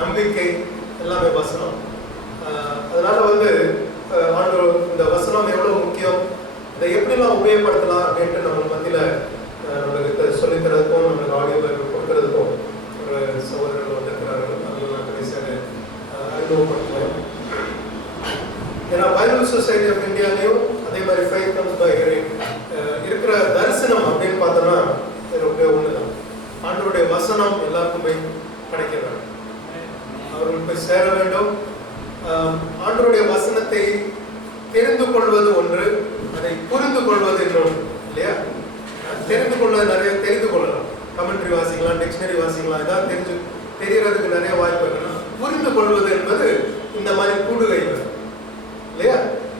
நம்பிக்கை எல்லாமே வசனம். அதனால வந்து ஆண்டவர் இந்த வசனம் எவ்வளவு முக்கியம், இதை எப்படிலாம் உபயோகப்படுத்தலாம் அப்படின்ட்டு நம்ம மத்தியில் நம்மளுக்கு சொல்லித்தரதுக்கும் நம்மளுக்கு ஆடியோ கொடுக்கறதுக்கும் ஒரு சகோதரர்கள் வந்திருக்கிறார்கள். அதெல்லாம் கடைசியாக அறிமுகப்படுத்துவோம். ஏன்னா பைபிள் சொசைட்டி ஆஃப் இந்தியாலையும் அதே மாதிரி ஃபெய்த் கம்ஸ் பை ஹியரிங் இருக்கிற தரிசனம் அப்படின்னு பார்த்தோம்னா ரொம்ப ஒண்ணுதான். ஆண்டவருடைய வசனம் எல்லாருக்கும் போய் கிடைக்க வேண்டும், அவர்கள் போய் சேர வேண்டும். ஆண்டவருடைய வசனத்தை தெரிந்து கொள்வது ஒன்று, அதை புரிந்து கொள்வது இன்னொன்று இல்லையா? தெரிந்து கொள்வது நிறைய தெரிந்து கொள்ளலாம், கமெண்ட்ரி வாசிக்கலாம், டிக்ஷனரி வாசிக்கலாம், இதான் தெரியறதுக்கு நிறைய வாய்ப்பு இருக்கணும். புரிந்து கொள்வது என்பது இந்த மாதிரி கூடுகை இல்லையா?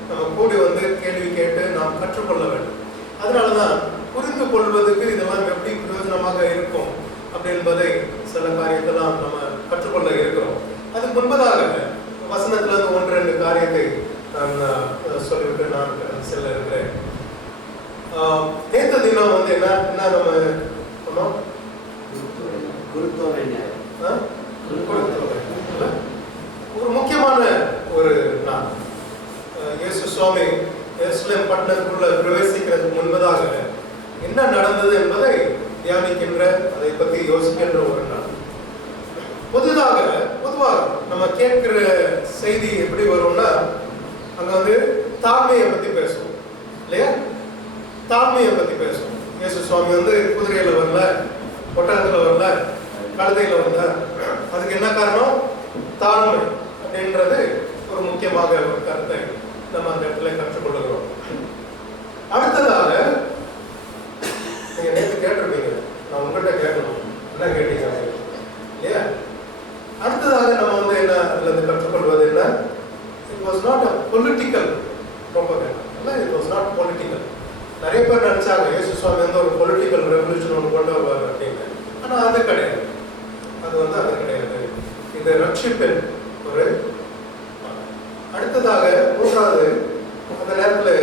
நம்ம கூடி வந்து கேள்வி கேட்டு நாம் கற்றுக்கொள்ள வேண்டும். அதனாலதான் புரிந்து கொள்வதற்கு இந்த மாதிரி எப்படி பிரயோஜனமாக இருக்கும் அப்படி என்பதை சில காரியத்தெல்லாம் நம்ம கற்றுக்கொள்ள இருக்கிறோம். அதுக்கு முன்பதாக வசனத்துல இருந்து 1-2 காரியத்தை நான் சொல்லிவிட்டு நான் செல்ல இருக்கிறேன். நேற்று தினம் வந்து என்ன நம்ம ஒரு முக்கியமான ஒரு நாள். இயேசு சுவாமி எருசலேம் பட்டணத்துக்குள்ள பிரவேசிக்கிறதுக்கு முன்பதாக என்ன நடந்தது என்பதை தியானிக்கின்ற, அதை பற்றி யோசிக்கின்ற ஒரு நாள். பொதுவாக நம்ம கேட்கிற செய்தி எப்படி வரும்னா, அங்க வந்து தாழ்மையை பத்தி பேசுவோம் இல்லையா? தாழ்மையை பத்தி பேசுவோம். இயேசு சுவாமி வந்து குதிரையில வரல, ஒட்டகத்துல வரல, கழுதையில வரல. அதுக்கு என்ன காரணம்? தாழ்மை அப்படின்றது ஒரு முக்கியமாக ஒரு கருத்தை நம்ம அந்த இடத்துல கற்றுக்கொள்ளுகிறோம். அடுத்ததாக நீங்க நேற்று கேட்டிருப்பீங்க, நான் உங்கள்கிட்ட கேட்கணும், என்ன கேட்டீங்க இல்லையா? அடுத்ததாக நம்ம வந்து என்ன அதுல இருந்து கற்றுக்கொள்வது என்ன? It was not a political propaganda, it was not political. நிறைய பேர் நினைச்சாங்க இயேசு சுவாமி வந்து ஒரு பொலிட்டிக்கல் ரெவல்யூஷன் ஒன்று கொண்டு வருவார் அப்படின்னு. ஆனா அது கிடையாது, அது கிடையாது. இது ரட்சிப்பின் ஒரு. அடுத்ததாக மூன்றாவது அந்த நேரத்தில்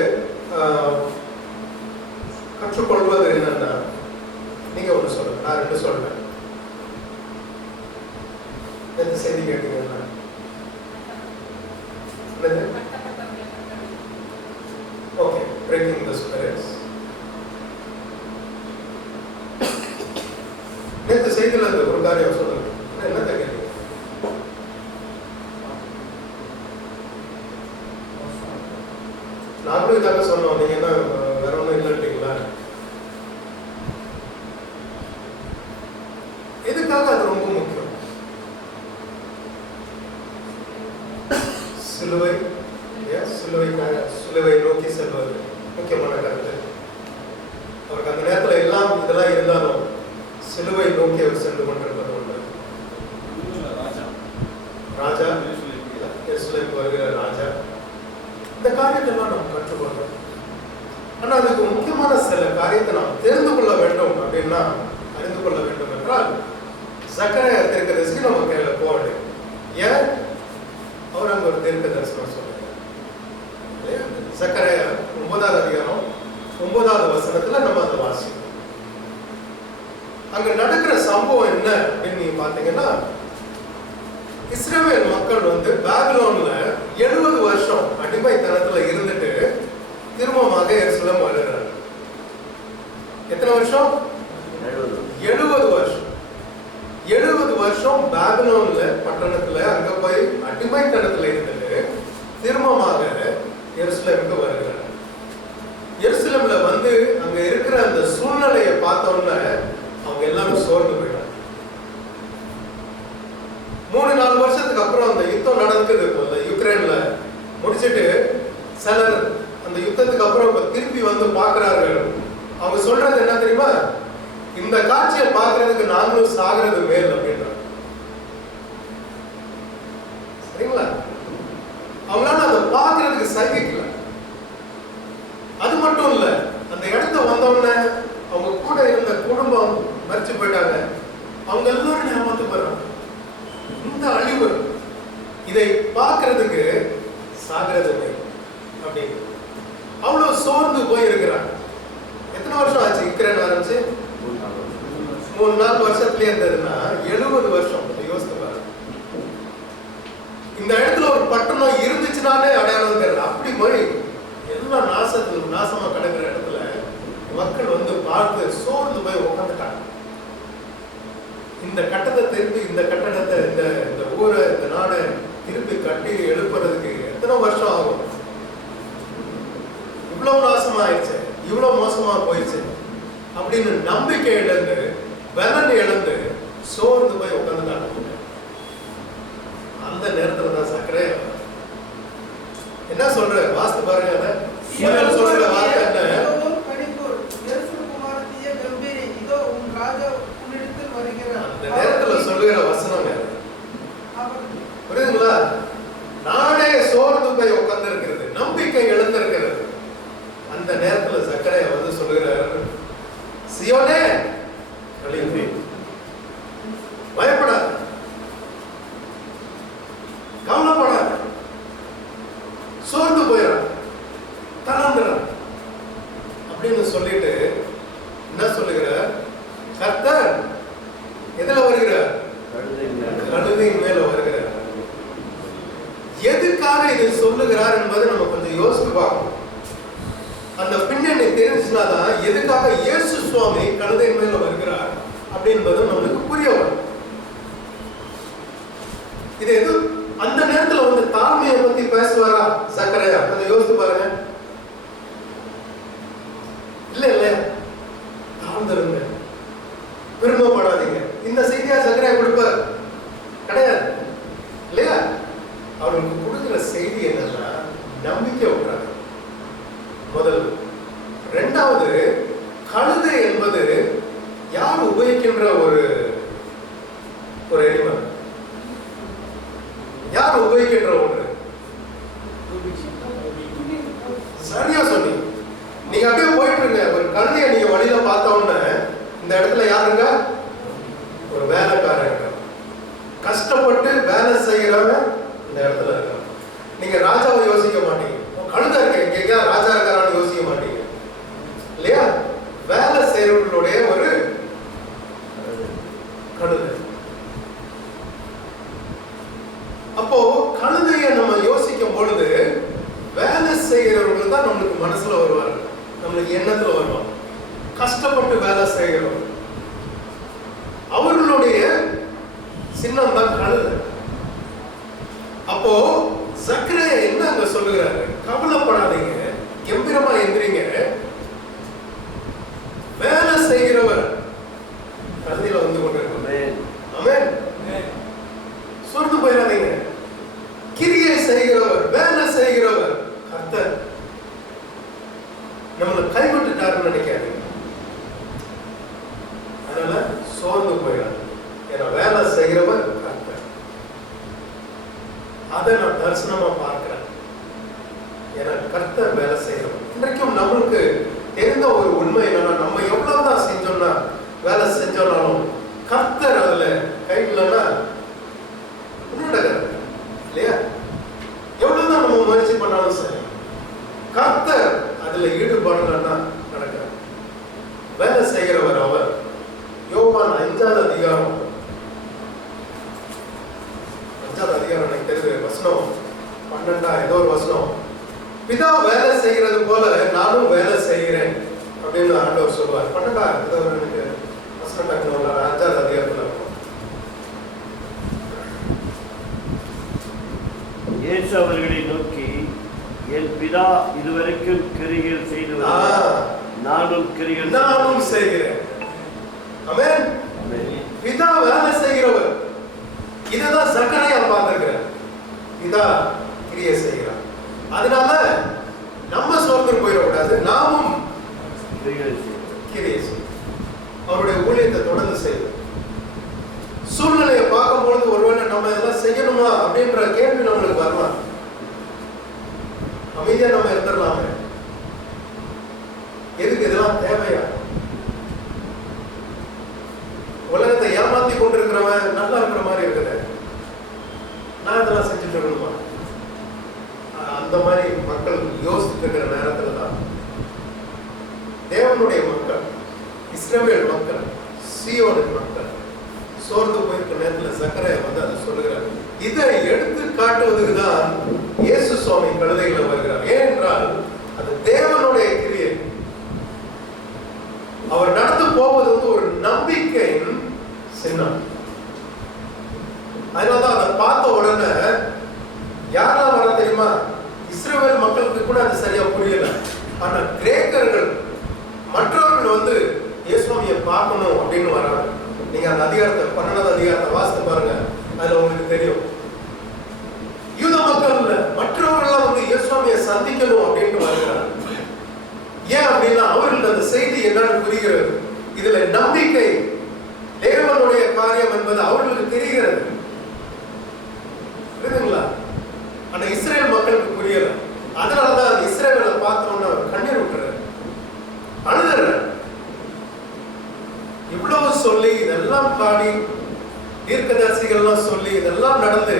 கற்றுக்கொள்வது என்னன்னா, நீங்க ஒன்று சொல்லுங்க, நான் 2 சொல்றேன். எந்த செய்தி கேட்டீங்கன்னா ஓகே, பிரேக்கிங் தி ஸ்பிரிட்ஸ். நேற்று செய்தியில் அந்த ஒரு காரியம் சொல்லுங்க, என்னத்தை கேட்டீங்க? நாங்களும் இதாக சொன்னோம், நீங்க என்ன வேற ஒன்றும் இல்லைங்களா? எதுக்காக அது ரொம்ப முக்கியம்? சிலுவை நோக்கி செல்வது முக்கியமான கருத்து. அவருக்கு அந்த நேரத்தில் எல்லாம் இதெல்லாம் இருந்தாலும் சிலுவை நோக்கி அவர் சென்று கொண்டிருப்பது உண்டு. ராஜா, எருசலேமுக்கு வருகிற ராஜா, இந்த காரியத்தெல்லாம் நாம் கற்றுக்கொள்றோம். ஆனா அதுக்கு முக்கியமான சில காரியத்தை நாம் தெரிந்து கொள்ள வேண்டும். அப்படின்னா அறிந்து கொள்ள வேண்டும் என்றால் சக்கரையா தீர்க்கதரிசிக்கு நம்ம கையில போக வேண்டும். ஏன்? அவர் அங்க ஒரு தீர்க்க தரிசனம் சொல்றாரு. சக்கரையா 9வது அதிகாரம் 9வது வசனத்துல நம்ம அதை வாசிக்கிறோம். அங்க நடக்கிற சம்பவம் என்ன அப்படின்னு நீங்க பாத்தீங்கன்னா, இஸ்ரவேல் மக்கள் வந்து பாபிலோன்ல 70 வருஷம் அடிமைத்தனத்துல இருந்துட்டு திரும்பமாக எருசலேம் வருகிறார். எத்தனை வருஷம்? 70 வருஷம். 70 வருஷம் பாபிலோன்ல பட்டணத்துல அங்க போய் அடிமைத்தனத்துல இருந்துட்டு திரும்பமாக எருசலேமுக்கு வருகிறார். எருசலேம்ல வந்து அங்க இருக்கிற அந்த சூழ்நிலையை பார்த்தோம்னா அவங்க எல்லாமே சோர்ந்து போயிட்டாங்க. 3-4 வருஷத்துக்கு அப்புறம் அந்த யுத்தம் நடக்குது யுக்ரைன்ல முடிச்சிட்டு சிலர் அந்த யுத்தத்துக்கு அப்புறம் திருப்பி வந்து பாக்குறார்கள். அவங்க சொல்றது என்ன தெரியுமா? இந்த காட்சியை பார்க்கறதுக்கு நாங்களும் சாகிறது மேல் அப்படின்றாங்க. சரிங்களா? அவங்களால அதை பார்க்கறதுக்கு சகிக்கல. அது மட்டும் இல்ல, அந்த இடத்த வந்தவொடனே அவங்க கூட இருந்த குடும்பம் மறிச்சு போயிட்டாங்க. அவங்க எல்லாரும் ஞாபகத்து போறாங்க. இந்த அழிவு இதை பார்க்கறதுக்கு சாகிறது அப்படின்னு அவ்வளவு சோர்ந்து போய் இருக்கிறாங்க. எத்தனை வருஷம் ஆச்சு யுக்ரைன் ஆரம்பிச்சு? 3-4 வருஷத்துலயே இருந்ததுன்னா 70 வருஷம். யோசித்து பாருங்க. பட்டணம் இருந்துச்சுனாலே அடையாளம் தெரியல. அப்படி போய் எல்லாம் நாசமா கிடக்கிற இடத்துல மக்கள் வந்து பார்த்து சோர்ந்து போய் உட்காந்துட்டாங்க. இந்த கட்டத்தை திருப்பி, இந்த கட்டடத்தை, இந்த ஊரை, இந்த நாடை திருப்பி கட்டி எழுப்புறதுக்கு எத்தனை வருஷம் ஆகும்? இவ்வளவு நாசமா ஆயிடுச்சு, இவ்வளவு மோசமா போயிடுச்சு அப்படின்னு நம்பிக்கை இழந்து, பலன் இழந்து சோர்ந்து போய் உட்காந்துட்டாங்க. அந்த நேரத்துல தான் சக்கரை என்ன சொல்ற, வாஸ்து பாருங்க. அதை சொல்ற வார்த்தை என்ன? அந்த நேரத்துல சொல்லுகிற வசனம் புரியுதுங்களா? நாடே சோர்ந்து போய் உட்கார்ந்து இருக்கிறது, நம்பிக்கை இழந்திருக்கிறது. அந்த நேரத்துல சக்கரையா வந்து சொல்லுகிறார், சியோனே கலியுமே பயப்படாத, கவலைப்படாத, சோர்ந்து போயிடாத, தளர்ந்துடாத அப்படின்னு சொல்லிட்டு என்ன சொல்லுகிறார்? கர்த்தர் எதுல வருகிறார்? கழுதையின் மேல வருகிறார். எதுக்காக இதை சொல்லுகிறார் என்பதை நம்ம கொஞ்சம் யோசித்து பார்க்கணும். அந்த பின்னணி தெரிஞ்சுனாதான் எதுக்காக இயேசு சுவாமி கழுதையின் மேல வருகிறார் அப்படின்பது நம்மளுக்கு புரிய வரும். இது எது அந்த நேரத்துல வந்து தாழ்மையை பத்தி பேசுவாரா சக்கரையா? கொஞ்சம் யோசித்து பாருங்க. இல்ல இல்லையா? தாழ்ந்திருங்க, பெருமைப்படாதீங்க. இந்த செய்தியா சக்கரையா கொடுப்பார்? கிடையாது இல்லையா? அவருக்கு கொடுக்கிற செய்தி என்னன்னா நம்பிக்கை விடுறாங்க முதல். இரண்டாவது, கழுதை என்பது யார் உபயோகிக்கின்ற ஒரு எலிமெண்ட்? யார் உபயோகிக்கின்ற ஒன்று? சரியா சொன்னீங்க. நீங்க அப்படியே போயிட்டு இருங்க. ஒரு கழுதையை நீங்க வழியில பார்த்த உடனே இந்த இடத்துல யாருங்க? ஒரு வேலைக்காரங்க, கஷ்டப்பட்டு வேலை செய்யறவன் இந்த இடத்துல இருக்கான். நீங்க ராஜாவை யோசிக்க மாட்டீங்க, கழுதை இருக்க எங்க ராஜா இருக்காரான்னு யோசிக்க மாட்டீங்க இல்லையா? வேலை செய்யறவர்களுடைய ஒரு கழுதை. அப்போ கழுதையை நம்ம யோசிக்கும் பொழுது வேலை செய்யறவர்கள் தான் நம்மளுக்கு மனசுல வருவாங்க, நம்மளுக்கு எண்ணத்துல வருவாங்க. கஷ்டப்பட்டு வேலை செய்கிறோம், அவர்களுடைய சின்னம் தான் கழுதை. அப்போ சக்கரையா என்ன அங்க சொல்லுகிறாரு? கவலைப்படாதீங்க, கம்பீரமா எந்திரிங்க, வேலை செய்கிறவர் கழுதையில வந்து கொண்டிருக்கோம். ஆமென். சொர்ந்து போயிடாதீங்க. கிரியை செய்கிறவர், வேலை செய்கிறவர் கர்த்தர். நம்மளை கைவிட்டுட்டாருன்னு நினைக்காதீங்க. அதனால சோர்ந்து போயிடாது. ஏன்னா வேலை செய்கிறவர் கர்த்தர். அதை நான் தரிசனமா பார்க்கிறேன். ஏன்னா கர்த்தர் வேலை செய்கிறவர். இன்றைக்கும் நம்மளுக்கு தெரிந்த ஒரு உண்மை என்னன்னா, நம்ம எவ்வளவுதான் செஞ்சோம்னா, வேலை செஞ்சோம்னாலும் கர்த்தர் அதுல கைவிடலன்னா இல்லையா? எவ்வளவுதான் நம்ம முயற்சி பண்ணாலும் சரி, கர்த்தர் அதுல ஈடுபடலன்னா நடக்காது. வேலை செய்கிறவர் அவர். யோவான் 5வது அதிகாரம் எனக்கு தெரியுது, வசனம் 12 ஏதோ ஒரு வசனம், பிதா வேலை செய்கிறது போல நானும் வேலை செய்கிறேன் அப்படின்னு ஆண்டவர் சொல்லுவார். 12 எனக்கு வசனம் 5வது அதிகாரத்துல இயேசு அவர்களை நோக்கி, என் பிதா இதுவரைக்கும் கிரிகள் செய்து நானும் செய்கிறேன். ஆமென். பிதா வேலை செய்கிறவர். இததான் சக்கரையா பார்த்திருக்கிறார். பிதா கிரியை செய்கிறார். அதனால நம்ம சோர்ந்து போயிடக்கூடாது, நாமும் கிரியை செய்வோம். அவருடைய ஊழியத்தை தொடர்ந்து செய்வோம். சூழ்நிலையை பார்க்கும்பொழுது ஒருவேளை நம்ம இதெல்லாம் செய்யணுமா அப்படின்ற கேள்வி நம்மளுக்கு வரலாம். அமைதியா நம்ம இருந்துடலாமே, எதுக்கு இதெல்லாம் தேவையா? உலகத்தை ஏமாத்தி கொண்டிருக்கிறவன் நல்லா இருக்கிற மாதிரி இருக்குது, நான் இதெல்லாம் செஞ்சுட்டு இருக்கணுமா? அந்த மாதிரி மக்கள் யோசித்து இருக்கிற நேரத்துல தான் தேவனுடைய மக்கள், இஸ்ரவேல் மக்கள், சீயோனின் மக்கள் சோர்ந்து போயிருக்க நேரத்தில் சக்கரையா வந்து அதை சொல்லுகிறார். இதை எடுத்து காட்டுவதுக்கு தான் அதனாலதான் அதை பார்த்த உடனே யாரெல்லாம் வர தெரியுமா? இஸ்ரவேல் மக்களுக்கு கூட அது சரியா புரியல. ஆனா கிரேக்கர்கள் மற்றவர்கள் வந்து இயேசுவாமியை பார்க்கணும் அப்படின்னு வராங்க. நீங்க அந்த அதிகாரத்தை 12வது அதிகாரத்தை வாசித்து பாருங்க, அதுல உங்களுக்கு தெரியும். யூத மக்கள் இல்ல, மற்றவர்கள் வந்து இயேசுவாமியை சந்திக்கணும் அப்படின்னு வருகிறாங்க. ஏன் அப்படின்னா அவர்களுக்கு அந்த செய்தி என்னன்னு புரிகிறது. இதுல நம்பிக்கை, தேவனுடைய காரியம் என்பது அவர்களுக்கு தெரிகிறது. புரியுதுங்களா? ஆனா இஸ்ரேல் மக்களுக்கு புரியல. அதனாலதான் அந்த இஸ்ரேலை பார்த்தோம்னா அவர் கண்ணீர் விட்டுறாரு, அழுதுறாரு. இவ்வளவு சொல்லி இதெல்லாம் பாடி தீர்க்கதரிசிகள்லாம் சொல்லி இதெல்லாம் நடந்து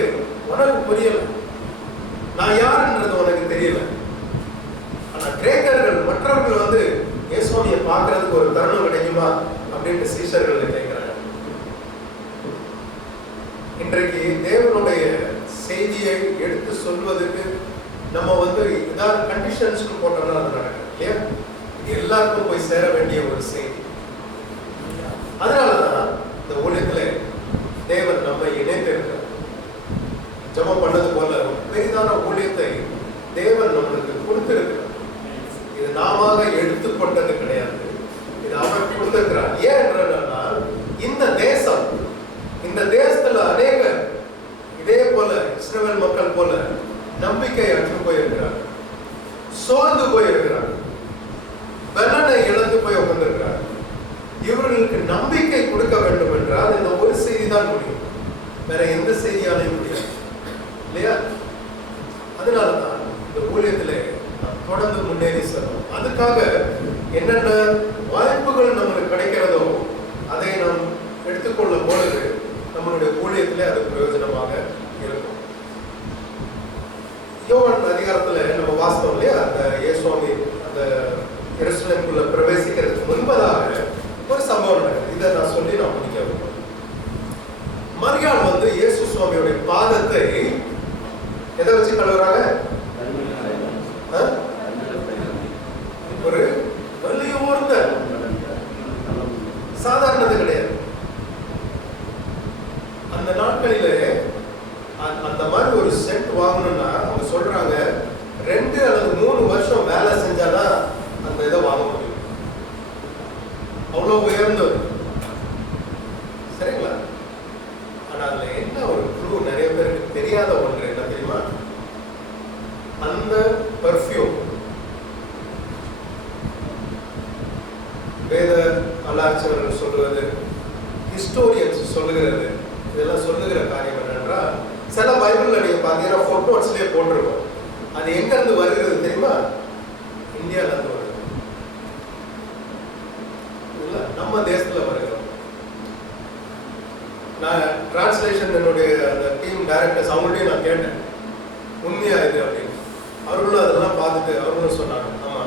உனக்கு புரியல, நான் யாருன்றது உனக்கு தெரியல. ஆனா கிரேக்கர்கள் மற்றவர்கள் வந்து இயேசுவாமியை பார்க்கறதுக்கு ஒரு தருணம் கிடைக்குமா அப்படின்ட்டு சீஷர்கள் கேட்கிறாங்க. இன்றைக்கு தேவனுடைய செய்தியை எடுத்து சொல்வதற்கு நம்ம வந்து ஏதாவது கண்டிஷன்ஸ் போட்டோம்னா அது நடக்கும் இல்லையா? இது எல்லாருக்கும் போய் சேர வேண்டிய ஒரு செய்தி. அதனாலதான் இந்த ஊழியத்துல தேவன் நம்மை இணைத்திருக்கிறார். ஜெபம் பண்ணது போல பெரிதான ஊழியத்தை தேவன் நம்மளுக்கு கொடுத்திருக்கிறார். இது நாம எடுத்துக்கொண்டது கிடையாது, இது அவர் கொடுத்திருக்கிறார். ஏன் என்றால் இந்த தேசம், இந்த தேசத்துல அநேக இதே போல இஸ்ரவேல் மக்கள் போல நம்பிக்கை அற்று போயிருக்கிறார், சோர்ந்து போயிருக்கிறார், பலனை இழந்து போய் உட்கார்ந்திருக்கிறார். இவர்களுக்கு நம்பிக்கை கொடுக்க வேண்டும் என்றால் இந்த ஒரு செய்தி தான் முடியும், வேற எந்த செய்தியாலையும் முடியாது இல்லையா? அதனாலதான் இந்த ஊழியத்திலே தொடர்ந்து முன்னேறி செல்லும். அதுக்காக என்னென்ன வாய்ப்புகள் நம்மளுக்கு கிடைக்கிறதோ அதை நாம் எடுத்துக்கொள்ள பொழுது நம்மளுடைய ஊழியத்திலே அது பிரயோஜனமாக இருக்கும். யோவான் அதிகாரத்துல நம்ம வாசித்தோம் இல்லையா, அந்த இயேசுவாமி அந்த எருசலேமுக்குள்ள பிரவேசிக்கிறதுக்கு முன்பதாக ஒரு சம்பவம் நடக்குது. இதை நான் சொல்லி நான் முடிக்க விரும்புகிறேன். மரியாள் வந்து இயேசு சுவாமியோட பாதத்தை எதை வச்சு கழுவுறாங்க? ஒரு வெளியூர்ந்த சாதாரணது கிடையாது. அந்த நாட்களிலே அந்த மாதிரி ஒரு செட் வாங்கணும்னா அவங்க சொல்றாங்க 2 அல்லது 3 வருஷம் வேலை செஞ்சாதான் அந்த இதை வாங்க முடியும். அவ்வளவு உயர்ந்தது, சரிங்களா? ஆனா அதுல என்ன ஒரு க்ளூ நிறைய பேருக்கு தெரியாத ஒன்று என்ன தெரியுமா? அந்த பெர்ஃப்யூம் வேத ஆராய்ச்சியாளர்கள் சொல்லுவது, ஹிஸ்டோரியன்ஸ் சொல்லுகிறது, இதெல்லாம் சொல்லுகிற காரியம் என்னென்றால் சில பைபிள்ல நீங்க பாத்தீங்கன்னா ஃபுட்நோட்ஸ்லயே போட்டிருக்கோம். அது எங்க இருந்து வருகிறது தெரியுமா? இந்தியால இருந்து வருது, இல்ல நம்ம தேசத்துல வருகிறது. நான் டிரான்ஸ்லேஷன் என்னுடைய அந்த டீம் டைரக்டர்ஸ் அவங்கள்ட்டையும் நான் கேட்டேன் உண்மையா இது அப்படின்னு. அவர்களும் அதெல்லாம் பார்த்துட்டு அவர்களும் சொன்னாங்க, ஆமா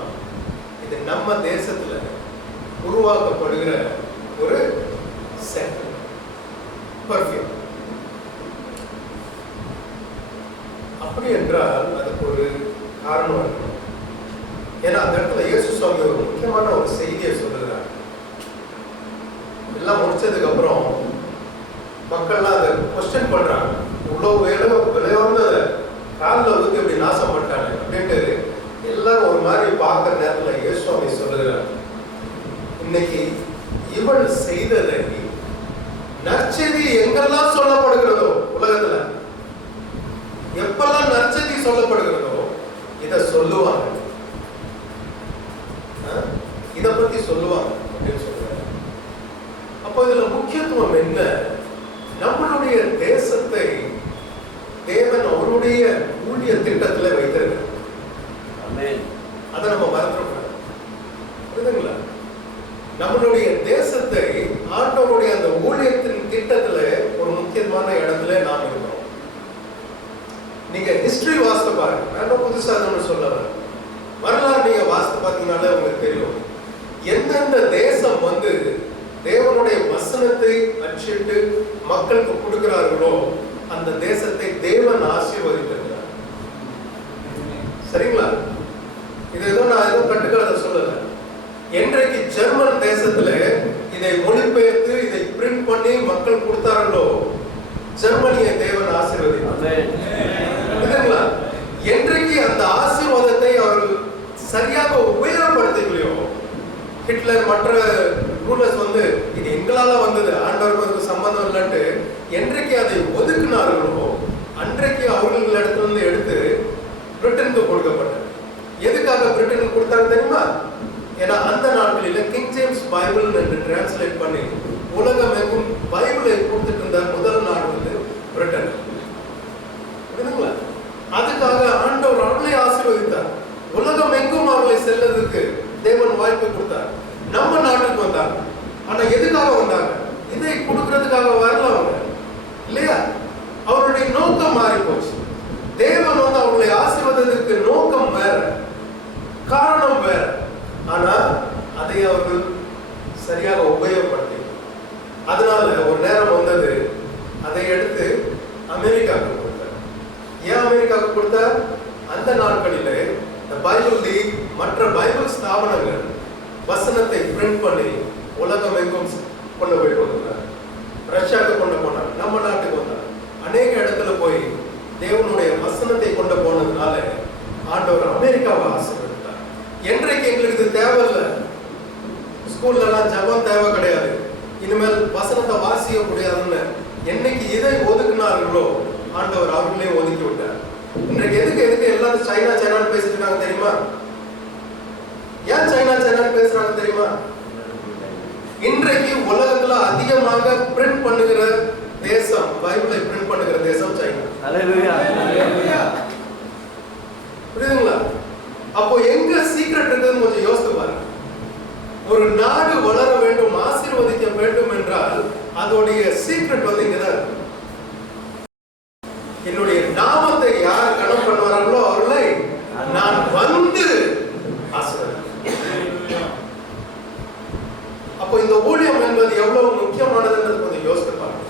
இது நம்ம தேசத்துல உருவாக்கப்படுகிற ஒரு சென்ட் பர்ஃப்யூம். அப்படி என்றால் அதுக்கு ஒரு காரணம் இருக்கணும். ஏன்னா அந்த இடத்துல இயேசு சுவாமி ஒரு முக்கியமான ஒரு செய்தியை சொல்லுகிறார். எல்லாம் முடிச்சதுக்கு அப்புறம் மக்கள்லாம் அதை கொஸ்டின் பண்றாங்க, இவ்வளவு விளையாடுறத காலில் ஊற்றி இப்படி நாசம் பண்ணிட்டாங்க அப்படின்ட்டு எல்லாரும் ஒரு மாதிரி பார்க்குற நேரத்தில் இயேசு சுவாமி சொல்லுகிறார், இன்னைக்கு இவள் செய்ததை நற்செய்தி எங்கெல்லாம் சொல்லப்படுகிறதோ உலகத்துல எப்பெல்லாம் நற்செய்தி சொல்லப்படுகிறதோ இத சொல்லுவாங்க, இத பத்தி சொல்லுவாங்க அப்படின்னு சொல்றாங்க. அப்போ இதுல முக்கியத்துவம் என்ன? நம்மளுடைய தேசத்தை தேவன் அவருடைய ஊழிய திட்டத்துல வைத்திருக்கிறார். அதை நம்ம மறந்துடக்கூடாது, புரியுதுங்களா? நம்மளுடைய தேசத்தை ஆண்டவருடைய அந்த ஊழியத்தின் திட்டத்துல ஒரு முக்கியமான இடத்துல நாம் இருக்கிறோம். நீங்க ஹிஸ்டரி வாசித்து பாருங்க, நான் புதுசா ஒன்று சொல்ல வரலாறு நீங்க வாசித்து பார்த்தீங்கன்னாலே உங்களுக்கு தெரியும் எந்தெந்த தேசம் வந்து தேவனுடைய வசனத்தை அச்சிட்டு மக்களுக்கு கொடுக்கிறார்களோ அந்த தேசத்தை தேவன் ஆசீர்வதித்திருக்கிறார். சரிங்களா? இது ஏதோ நான் ஏதோ கட்டுக்கிறத சொல்லல. என்றைக்கு ஜெர்மன் தேசத்துல இதை மொழிபெயர்த்து இதை பிரிண்ட் பண்ணி மக்கள் கொடுத்தார்களோ, ஜெர்மனியை தேவன் ஆசீர்வதித்தார். புரியுதுங்களா? என்றைக்கு அந்த ஆசீர்வாதத்தை அவர்கள் சரியாக உபயோகப்படுத்தலையோ, ஹிட்லர் மற்ற ரூலர்ஸ் இது எங்களால வந்தது, ஆண்டவருக்கு சம்பந்தம் இல்லைன்ட்டு என்றைக்கு அதை ஒதுக்குனார்களோ அன்றைக்கு அவர்களிடத்துல எடுத்து பிரிட்டனுக்கு கொடுக்கப்பட்டது. எதுக்காக பிரிட்டனுக்கு கொடுத்தாங்க தெரியுமா? ஏன்னா அந்த நாட்களில் கிங் ஜேம்ஸ் பைபிள் என்று டிரான்ஸ்லேட் பண்ணி உலகம் எங்கும் பைபிளை கொடுத்துட்டு இருந்த முதல் நாடு பிரிட்டன். புரியுதுங்களா? அதுக்காக ஆண்டவர் அவர்களை ஆசீர்வதித்தார். உலகம் எங்கும் அவர்களை செல்றதுக்கு தேவன் வாய்ப்பு கொடுத்தார். நம்ம நாட்டுக்கு வந்தாங்க. ஆனா எதுக்காக வந்தாங்க? இதை கொடுக்கறதுக்காக வரல அவங்க, இல்லையா? அவருடைய நோக்கம் மாறி போச்சு. தேவன் அவர்களை ஆசீர்வதித்ததுக்கு நோக்கம் வேற, காரணம் வேற. ஆனா அதை அவர்கள் சரியாக உபயோகப்படுத்தி, அதனால ஒரு நேரம் வந்தது, அதை எடுத்து அமெரிக்காவுக்கு கொடுத்தார். ஏன் அமெரிக்காவுக்கு கொடுத்தார்? அந்த நாட்களிலே இந்த பைபிள் லீக் மற்ற பைபிள் ஸ்தாபனங்கள் வசனத்தை பிரிண்ட் பண்ணி உலகம் எங்கும் கொண்டு போயிட்டு வந்தார். ரஷ்யாவுக்கு கொண்டு போனார், நம்ம நாட்டுக்கு வந்தார். அநேக இடத்துல போய் தேவனுடைய வசனத்தை கொண்டு போனதுனால ஆண்டவர் அமெரிக்காவை ஆசீர்வதித்தார். என்றைக்கு எங்களுக்கு இது தேவையில்லை, ஸ்கூல்ல எல்லாம் ஜபம் தேவை கிடையாது, இனிமேல் வசனத்தை வாசிக்க முடியாதுன்னு என்னைக்கு இதை ஒதுக்குனார்களோ ஆண்டவர் அவர்களே ஒதுக்கி விட்டார். இன்றைக்கு எதுக்கு எல்லாரும் சைனா சைனான்னு பேசிட்டு இருக்காங்க தெரியுமா? ஏன் சைனா சைனான்னு பேசுறாங்க தெரியுமா? இன்றைக்கு உலகத்துல அதிகமாக பிரிண்ட் பண்ணுகிற தேசம், பைபிளை பிரிண்ட் பண்ணுகிற தேசம் சைனா. புரியுதுங்களா? அப்போ எங்க சீக்ரெட் இருக்குன்னு கொஞ்சம் யோசித்து பாருங்க. ஒரு நாடு வளர வேண்டும், ஆசீர்வதிக்க வேண்டும் என்றால் அதோடைய சீக்ரெட் இங்கதான். என்னுடைய நாமத்தை யார் கனம் பண்ணுவார்களோ அவர்களை நான் வந்து ஆசீர்வதிப்பேன். அப்போ இந்த ஊழியம் என்பது எவ்வளவு முக்கியமானதுன்றது கொஞ்சம் யோசித்து பாருங்க.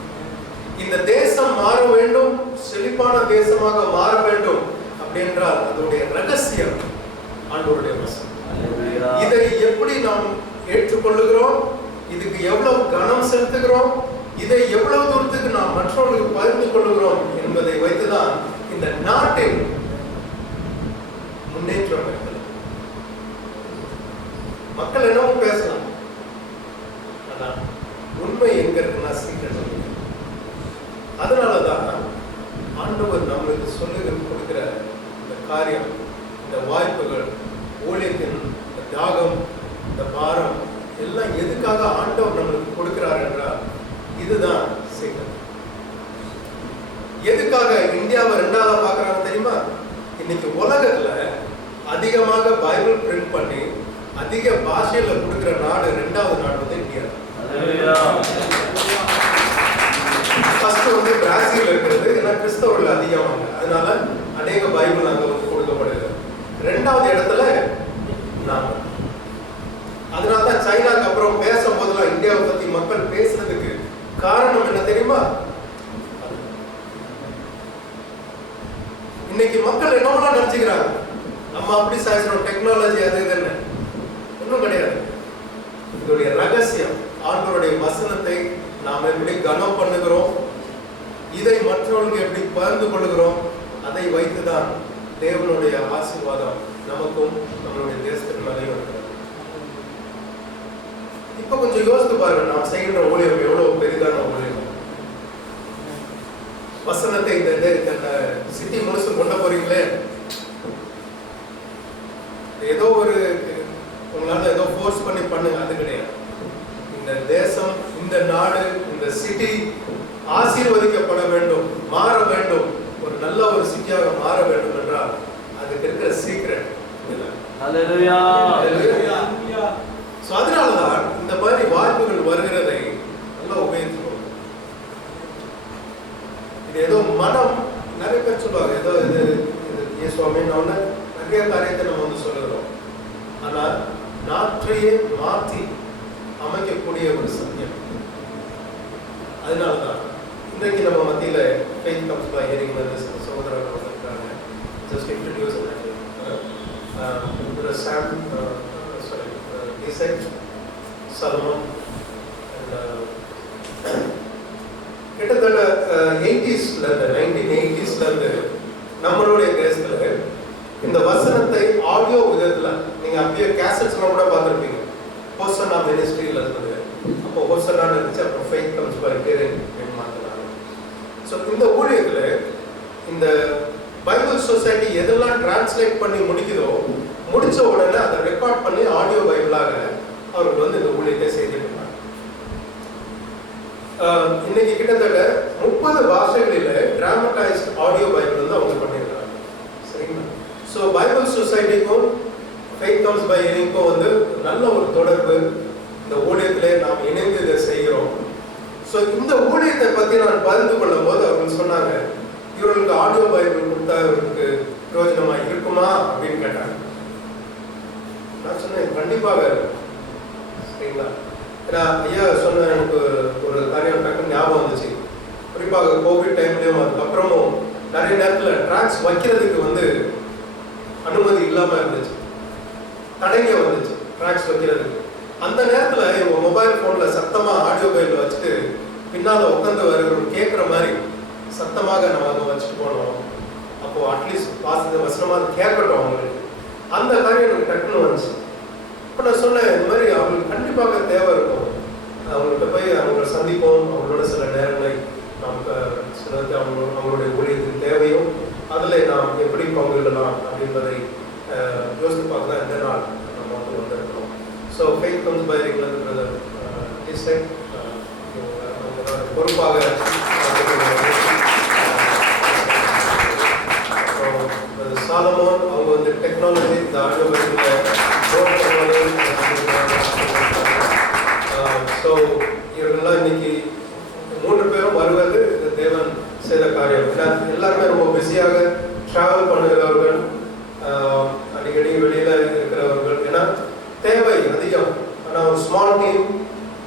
இந்த தேசம் மாற வேண்டும், செழிப்பான தேசமாக மாற வேண்டும் அப்படின்றால் அதோடைய ரகசியம் ஆண்டவருடைய வசனம். இதை எப்படி நாம் ஏற்றுக்கொள்ளுகிறோம், இதுக்கு எவ்வளவு கனம் செலுத்துகிறோம், இதை எவ்வளவு தூரத்துக்கு நாம் மற்றவர்களுக்கு பகிர்ந்து கொள்ளுகிறோம் என்பதை வைத்துதான் இந்த நாட்டில் முன்னேற்றம் இருக்கிறது. மக்கள் என்னவும் பேசலாம், ஆனா உண்மை எங்க இருக்குன்னா சீக்கிரம். அதனாலதான் ஆண்டவர் நம்மளுக்கு கொடுக்கிற இந்த காரியம், இந்த வாய்ப்புகள், ஊழியத்தின் தியாகம், இந்த பாரம் எல்லாம் எதுக்காக ஆண்டவர் நம்மளுக்கு கொடுக்கிறார் என்றால் இதுதான் சீக்கிரம். எதுக்காக இந்தியாவை ரெண்டாவது பார்க்கறாங்க தெரியுமா? இன்னைக்கு உலகத்துல அதிகமாக பைபிள் பிரிண்ட் பண்ணி அதிக பாஷையில கொடுக்கிற நாடு ரெண்டாவது நாடு இந்தியா. ஃபர்ஸ்ட் பிராசில் இருக்கிறது, ஏன்னா கிறிஸ்தவர்கள் அதிகமாக, அதனால அநேக பைபிள் அங்க கொடுக்கப்படுகிறது. ரெண்டாவது இடத்துல நாம. அதனாலதான் சைனாக்கு அப்புறம் பேசும்போதெல்லாம் இந்தியாவை பத்தி மக்கள் பேசுறதுக்கு காரணம் என்ன தெரியுமா? இன்னைக்கு மக்கள் என்னவெல்லாம் நினைச்சுக்கிறாங்க, நம்ம அப்படி சாய்க்கிறோம், டெக்னாலஜி அது இதுன்னு. ஒன்றும் கிடையாது. இதோடைய ரகசியம் ஆண்டவருடைய வசனத்தை நாம் எப்படி கனம் பண்ணுகிறோம், இதை மற்றவர்களுக்கு எப்படி பகிர்ந்து கொள்ளுகிறோம், அதை வைத்துதான் தேவனுடைய ஆசீர்வாதம் நமக்கும் நம்மளுடைய தேசத்தின் மேலேயும் இருக்கிறது. இப்ப கொஞ்சம் யோசித்து பாருங்க, நாம் செய்கின்ற ஊழியம் எவ்வளவு பெரிதான ஊழியம். வசனத்தை இந்த சிட்டி முழுசு கொண்டு போறீங்களே, ஏதோ ஒரு உங்களால ஏதோ ஃபோர்ஸ் பண்ணி பண்ணுங்க, அது கிடையாது. இந்த தேசம், இந்த நாடு, இந்த சிட்டி ஆசீர்வதிக்கப்பட வேண்டும், மாற வேண்டும், ஒரு நல்ல ஒரு சிட்டியாக மாற வேண்டும் என்றால் அதுக்கு இருக்கிற சீக்ரெட். அதனாலதான் இந்த மாதிரி வாய்ப்புகள் வருகிறதை நல்லா உபயோகிச்சுக்கணும். இது ஏதோ மனம், நிறைய பேர் சொல்லுவாங்க ஏதோ இது சுவாமி நிறைய காரியத்தை நம்ம சொல்லுகிறோம். ஆனால் நாற்றையே மாற்றி அமைக்கக்கூடிய ஒரு சத்தியம். அதனாலதான் இன்றைக்கு நம்ம மத்தியில faith comes by hearing சகோதரர்கள் வந்திருக்காங்க. Just introduce Sam, Isaac, Solomon, and கிட்டத்தட்ட 80 1980s நம்மளுடைய தேசத்துல இந்த வசனத்தை ஆடியோ விதத்துல நீங்க அப்படியே கேசட்ஸ்லாம் கூட பார்த்துருப்பீங்க. ஹோசன்னா மினிஸ்ட்ரியில இருந்தது. அப்போ ஹோசன்னான்னு இருந்துச்சு, அப்புறம் ஃபெய்த் கம்ஸ் பை ஹியரிங் அப்படின்னு மாற்றினாங்க. ஸோ இந்த ஊழியத்துல இந்த பைபிள் சொசைட்டி எதெல்லாம் டிரான்ஸ்லேட் பண்ணி முடிக்குதோ, முடிச்ச உடனே அதை ரெக்கார்ட் பண்ணி ஆடியோ பைபிளாக அவர்கள் வந்து இந்த ஊழியத்தை செய்துட்டு இருக்காங்க. இன்னைக்கு கிட்டத்தட்ட 30 பாஷைகளில் டிராமடைஸ்ட் ஆடியோ பைபிள் வந்து அவங்க பண்ணியிருக்காங்க. சரிங்களா? ஸோ பைபிள் சொசைட்டிக்கும் ஃபெய்த் கம்ஸ் பை ஹியரிங்க்கும் வந்து நல்ல ஒரு தொடர்பு. இந்த ஊழியத்திலே நாம் இணைந்து இதை செய்கிறோம். ஸோ இந்த ஊழியத்தை பற்றி நான் பகிர்ந்து கொள்ளும் போது அவர்கள் சொன்னாங்க, இவர்களுக்கு ஆடியோ பைபிள் கொடுத்தா இவருக்கு பிரயோஜனமா இருக்குமா அப்படின்னு கேட்டாங்க. நான் சொன்னேன், கண்டிப்பாக இருக்கும். சரிங்களா? ஏன்னா ஐயா சொன்ன எனக்கு ஒரு காரியம் டக்குன்னு ஞாபகம் வந்துச்சு. குறிப்பாக கோவிட் டைம்லயும் அதுக்கப்புறமும் நிறைய நேரத்தில் ட்ராக்ஸ் வைக்கிறதுக்கு வந்து அனுமதி இல்லாமல் இருந்துச்சு, தடைங்க வந்துச்சு ட்ராக்ஸ் வைக்கிறதுக்கு. அந்த நேரத்தில் இவங்க மொபைல் ஃபோனில் சத்தமாக ஆடியோ பைபிள் வச்சுட்டு பின்னால் உட்காந்து வருகிறவங்க கேட்குற மாதிரி சத்தமாக நம்ம அதை வச்சுட்டு போனோம். அப்போது அட்லீஸ்ட் வாசனை வசனமாக கேட்கட்டும் அவங்களுக்கு. அந்த காரியம் எனக்கு டக்குன்னு வந்துச்சு. இப்போ நான் சொன்னேன், இந்த மாதிரி அவங்களுக்கு கண்டிப்பாக தேவை இருக்கும். அவங்கள்ட்ட போய் அவங்களை சந்திப்போம். அவங்களோட சில நேரங்களை நமக்கு சிலருக்கு அவங்களுடைய ஊழியத்தின் தேவையும் அதில் நாம் எப்படி பங்கிடலாம் அப்படின்றதை யோசித்து பார்க்க தான் இந்த நாள் நம்ம வந்து வந்திருக்கிறோம். ஸோ ஃபெய்த் கம்ஸ் பை ஹியரிங்ன்றத பொறுப்பாக சாலமோன் அவங்க வந்து டெக்னாலஜி இந்த ஆடியோ பைபிளில் ஸோ இவர்கள்லாம் இன்னைக்கு 3 பேரும் வருவது இந்த தேவன் செய்த காரியம். எல்லாருமே ரொம்ப பிஸியாக ட்ராவல் பண்ணுகிறவர்கள், அடிக்கடி வெளியில் இருக்கிறவர்கள். ஏன்னா தேவை அதிகம். ஆனால் ஒரு ஸ்மால் டீம்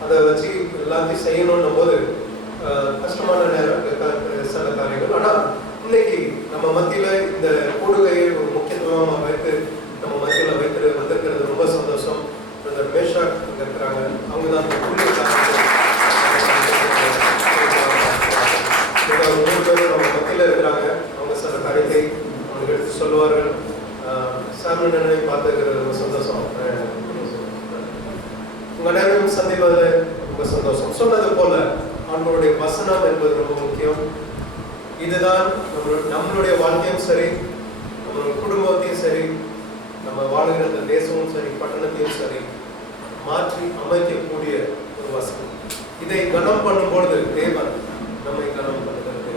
அதை வச்சு எல்லாத்தையும் செய்யணுன்னும் போது கஷ்டமான நேரம் சில காரியங்கள். ஆனால் இன்னைக்கு நம்ம மத்தியில் இந்த கூடுகையை ஒரு முக்கியத்துவமாக வைத்து நம்ம மத்தியில் வைத்து வந்திருக்கிறது ரொம்ப சந்தோஷம். இந்த மேஷா இருக்கிறாங்க, அவங்க தான் 3 பேரும் நம்ம மத்தியில் இருக்கிறாங்க. அவங்க சில காரியத்தை அவங்களுக்கு எடுத்து சொல்லுவார்கள். சாமியை பார்த்துக்கிறது ரொம்ப சந்தோஷம். உங்கள் நேரம் சந்திப்பதில் ரொம்ப சந்தோஷம். சொன்னது போல அவங்களுடைய வசனம் என்பது ரொம்ப முக்கியம். இதுதான் நம்மளுடைய வாழ்க்கையும் சரி, நம்மளுடைய குடும்பத்தையும் சரி, நம்ம வாழ்கிற தேசமும் சரி, பட்டணத்தையும் சரி மாற்றி அமைக்கக்கூடிய ஒரு வசனம். இதை கனம் பண்ணும்பொழுது தேவன் நம்மை கனம் பண்ணுகிறது.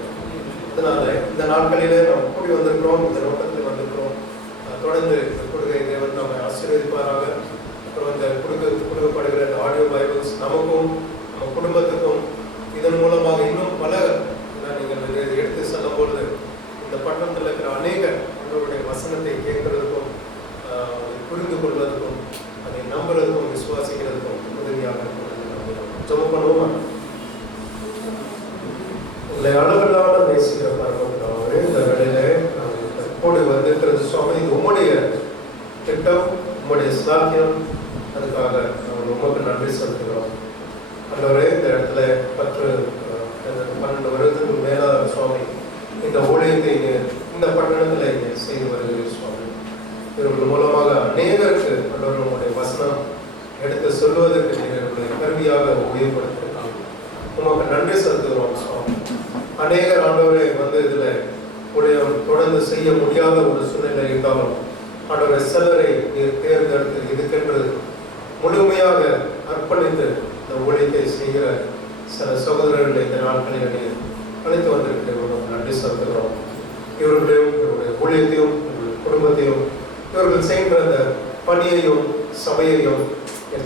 அதனால இந்த நாட்களிலே நாம் கூடி வந்திருக்கிறோம், இந்த நோக்கத்தில் வந்திருக்கிறோம். தொடர்ந்து இந்த கொடுகை தேவன் நம்மை ஆசீர்வதிப்பாராக. அப்புறம் இந்த கொடுக்கப்படுகிற இந்த ஆடியோ பைபிள்ஸ் நமக்கும் நம்ம குடும்பத்துக்கும் இதன் மூலமாக இன்னும் பல நீங்கள் எடுத்து செல்லும் பொழுது இந்த பட்டணத்தில் இருக்கிற அநேக உங்களுடைய வசனத்தை கேட்கறதுக்கும் புரிந்து கொள்வதற்கும் அதை நம்புறதுக்கும் விசுவாசிக்கிறதுக்கும் உதவியாக ஜெபம் பண்ணுவோமா? உங்களை அளவில்லாத நேசிக்கிற பரமபிதாவே, இந்த வேளையிலே கூடி வந்திருக்கிறது சுவாமி, இது உம்முடைய திட்டம், உம்முடைய சாத்தியம். அதுக்காக நாங்கள் உமக்கு நன்றி செலுத்துகிறோம். ஆண்டவரே, இந்த இடத்துல 12 வருடத்துக்கு மேலாக சுவாமி இந்த ஊழியத்தை இந்த பட்டணத்தில் செய்து வருகிறேன் சுவாமி. இவர்கள் மூலமாக அநேகருக்கு ஆண்டவர்களுடைய வசனம் எடுத்து சொல்வதற்கு நீங்கள் கருவியாக உபயோகப்படுத்திருக்காங்க. உமக்கு நன்றி செலுத்துகிறோம் சுவாமி. அநேகர் ஆண்டவரை வந்து இதில் ஊழியம் தொடர்ந்து செய்ய முடியாத ஒரு சூழ்நிலை இருந்தாலும் ஆண்டவரை சிலரை நீர் தேர்ந்தெடுத்து இதுக்கென்று முழுமையாக அர்ப்பணித்து இந்த ஊழியத்தை செய்கிற சில சகோதரர்களை இந்த நாட்களில் நீர் அழைத்து வந்திருக்கிறோம். நன்றி செலுத்துகிறோம். இவர்களையும் இவருடைய ஊழியத்தையும் இவருடைய குடும்பத்தையும் இவர்கள் செய்கிற அந்த பணியையும் சபையையும்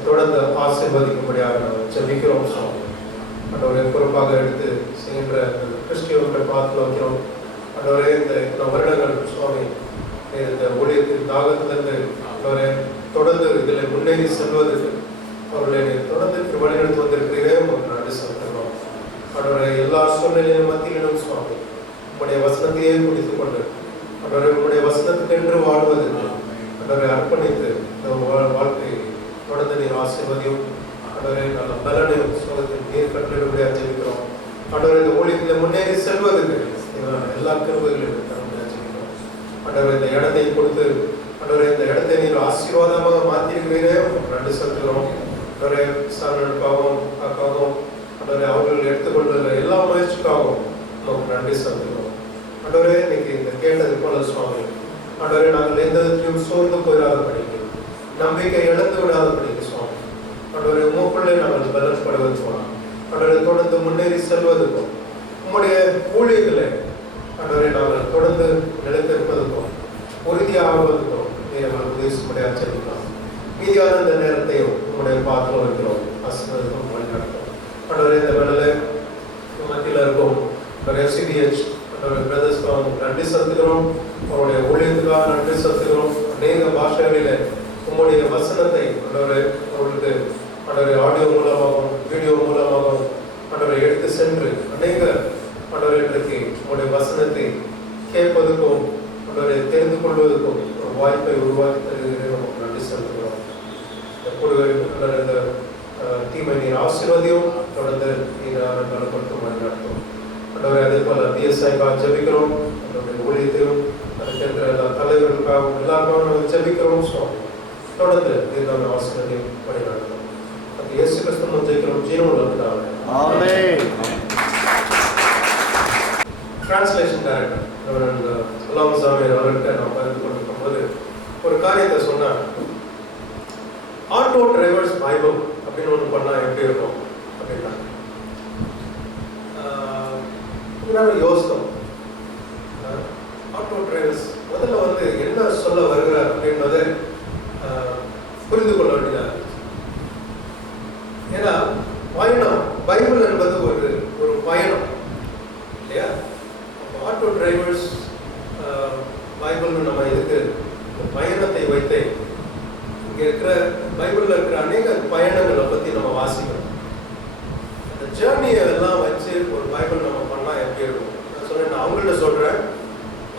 தொடர்ந்து ஆசீர்வதிக்கும்படியாக நாம் ஜெபிக்கிறோம் சுவாமி. ஆண்டவரை பொறுப்பாக எடுத்து செய்கின்ற கிறிஸ்டியவர்களை பார்த்து வைக்கிறோம். ஆண்டவரே, இந்த வருடங்கள் சுவாமி இந்த ஊழியத்தின் தாகத்திலிருந்து அவரை தொடர்ந்து இதில் முன்னேறி செல்வதற்கு அவர்களை தொடர்ந்து வழிநடத்தி வந்திருக்கிறீரே, உங்களுக்கு நன்றி செலுத்துகிறோம். அவருடைய எல்லா சூழ்நிலையும் மத்தியிலும் சுவாமி உங்களுடைய வசனத்தையே குடித்துக் கொண்டு அவருடைய உங்களுடைய வசனத்துக்கென்று வாழ்வது அவரை அர்ப்பணித்து இந்த வாழ்க்கையை தொடர்ந்து நீர் ஆசீர்வதியும். அவரை நல்ல பலனையும் சுகத்தின் நீர் கட்டளிடும்படியாக ஜெபிக்கிறோம். அவருடைய இந்த ஊழியத்தில் முன்னேறி செல்வதற்கு எல்லா கிருபைகளும் ஆண்டவர் இந்த இடத்தை கொடுத்து ஆண்டவர் இந்த இடத்தை நீர் ஆசீர்வாதமாக மாற்றிருக்கிறீரே நன்றி செலுத்துகிறோம். ஆண்டவரே சார்களுக்காகவும் அக்காகவும் ஆண்டவரே அவர்கள் எடுத்துக்கொள்ளுகிற எல்லா முயற்சிக்காகவும் நமக்கு நன்றி செலுத்துகிறோம். ஆண்டவரே இன்னைக்கு இந்த கேட்டது போல சுவாமி ஆண்டவரே நாங்கள் எந்த விதத்திலும் சோர்ந்து போயிடாத படிக்க நம்பிக்கை இழந்து விடாத படிக்க சுவாமி ஆண்டவரே உங்களுக்குள்ளே நாங்கள் பலப்படுவது போனோம். ஆண்டவரை தொடர்ந்து முன்னேறி செல்வதுக்கும் உங்களுடைய ஊழியர்களை ஆண்டவரை நாங்கள் தொடர்ந்து நிலைத்திருப்பதுக்கும் உறுதியாகுவதுக்கும் நீங்கள் உதவி செலுத்தலாம். மீதியான இந்த நேரத்தையும் உங்களுடைய பார்த்து இருக்கிறோம் ஆசீர்வாதம் வழிநடத்தும். ஆண்டவரே இந்த வேளையில் மத்தியில் இருக்கும் FCBH பிரதர்ஸ்க்காக நன்றி செலுத்துகிறோம். அவருடைய ஊழியத்துக்காக நன்றி செலுத்துகிறோம். அநேக பாஷைகளில் உங்களுடைய வசனத்தை அவர்களுக்கு ஆடியோ மூலமாகவும் வீடியோ மூலமாகவும் எடுத்து சென்று அநேக இன்றைக்கு உங்களுடைய வசனத்தை கேட்பதற்கும் தெரிந்து கொள்வதற்கும் ஒரு வாய்ப்பை உருவாக்கி தருகிறேன். நன்றி செலுத்துகிறோம். இந்த தீமை நீர் ஆசீர்வதியும் தொடர்ந்து நீர் பலப்படுத்தும் நடத்தும். அதே போல BSI-க்காக ஜெபிக்கிறோம். ஊழியத்தையும் அதுக்கேற்ற எல்லா தலைவர்களுக்காகவும் எல்லாருக்காகவும் நாங்கள் ஜெபிக்கிறோம். சுவாமி தொடர்ந்து நீர் நாங்கள் ஆசீர்வதியும் வழிநடத்தும். இயேசு கிறிஸ்து ஜெயிக்கிறோம். ஜீவனுள்ளதாக டிரான்ஸ்லேஷன் டைரக்டர் குலாமசாமி அவர்கிட்ட நான் பகிர்ந்து கொண்டிருக்கும் போது ஒரு காரியத்தை சொன்னார். ஆட்டோ டிரைவர்ஸ் பைபிள் அப்படின்னு ஒன்று பண்ணால் எப்படி இருக்கும் அப்படின்னா யோசித்தோம். ஆட்டோ டிரைவர்ஸ் முதல்ல என்ன சொல்ல வருகிறார் அப்படின்றத புரிந்து கொள்ள வேண்டியதாக இருந்துச்சு. ஏன்னா பயணம் பைபிள் என்பது ஒரு பயணம் இல்லையா? ஆட்டோ டிரைவர்ஸ் பைபிள்னு நம்ம இதுக்கு பயணத்தை வைத்து இங்கே இருக்கிற பைபிளில் இருக்கிற அநேக பயணங்களை பற்றி நம்ம வாசிக்கணும். அந்த ஜேர்னியை எல்லாம் வச்சு ஒரு பைபிள் நம்ம பண்ணால் எப்படி இருக்கும்? நான் சொன்னேன், நான் அவங்கள்ட்ட சொல்கிறேன்,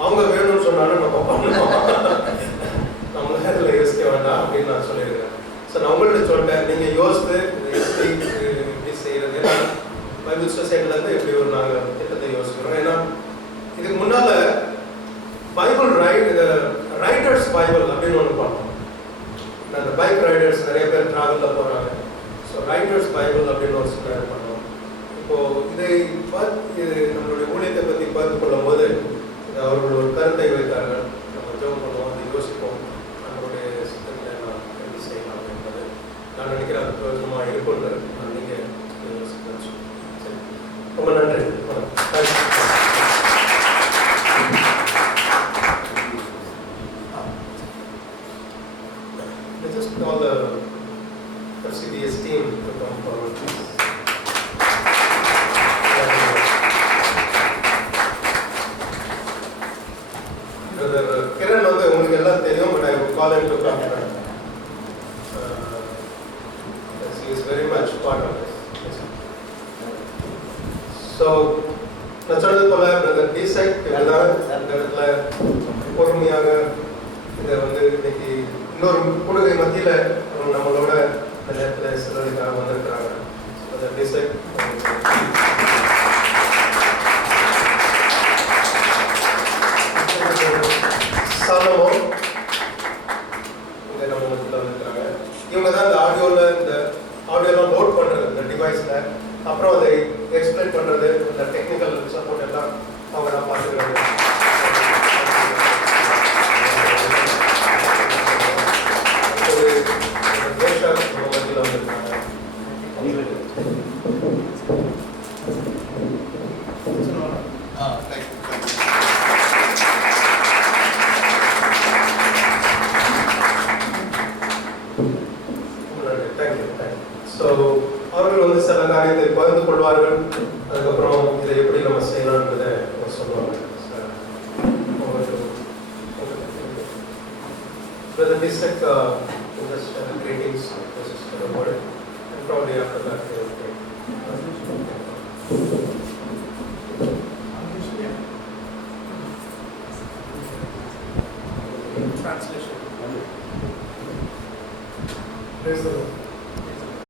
அவங்க வேணும்னு சொன்னாலும் நம்ம பண்ணணும், நம்ம அதில் யோசிக்க வேண்டாம் அப்படின்னு நான் சொல்லியிருக்கேன். ஸோ நான் அவங்கள்ட்ட சொல்லிட்டேன், நீங்கள் யோசித்து எப்படி செய்கிறது. ஏன்னா பைபிள் சொசைட்டிலேருந்து எப்படி ஒரு நாங்கள் திட்டத்தை யோசிக்கிறோம். ஏன்னா இதுக்கு முன்னால் பைபிள் ரைடர்ஸ் பைபிள் அப்படின்னு ஒன்று பார்த்தோம். அந்த பைக் ரைடர்ஸ் நிறைய பேர் ட்ராவலில் போகிறாங்க. ஸோ ரைடர்ஸ் பைபிள் அப்படின்னு ஒரு சில பண்ணோம். இப்போது இது நம்மளுடைய ஊழியத்தை பற்றி பகிர்ந்து கொள்ளும் போது அவர்கள் ஒரு கருத்தை வைத்தார்கள். நம்ம ஜெபம் பண்ணுவோம், அதை யோசிப்போம், நம்மளுடைய சித்தத்தை நான் எப்படி செய்யலாம் என்பது நான் நினைக்கிறேன் அது பிரயோஜனமாக இருக்கும்னு நான் நீங்கள் யோசிக்கிறேன். சரி, ரொம்ப நன்றி. Just call the FCBS team to come forward, please. Kiran உங்களுக்கு எல்லாம் தெரியும், but I will call him to come. He is very much part of this. So, நான் சொன்னது போல பிரதர் டிசைட் இதுதான் அந்த இடத்துல பொறுமையாக இதை இன்னைக்கு இன்னொரு கொடுகை மத்தியில் நம்மளோட இந்த நேரத்தில் சிலருக்காக வந்திருக்கிறாங்க. அதை டிசைட் சாலமோ இங்கே நம்ம மத்தியில் வந்திருக்கிறாங்க. இவங்க தான் இந்த ஆடியோலாம் நோட் பண்ணுறது இந்த டிவைஸில், அப்புறம் அதை எக்ஸ்பிளைன் பண்ணுறது, இந்த டெக்னிக்கல் சப்போர்ட் எல்லாம் அவங்க தான் பார்த்துக்கிறாங்க. அவர்கள் சில காரியத்தை பகிர்ந்து கொள்வார்கள். அதுக்கப்புறம் இதை எப்படி நம்ம செய்யலாம்ன்றதை சொல்லுவாங்க. Brother District, just greetings to the board, and probably after that they will take translation. Praise the Lord.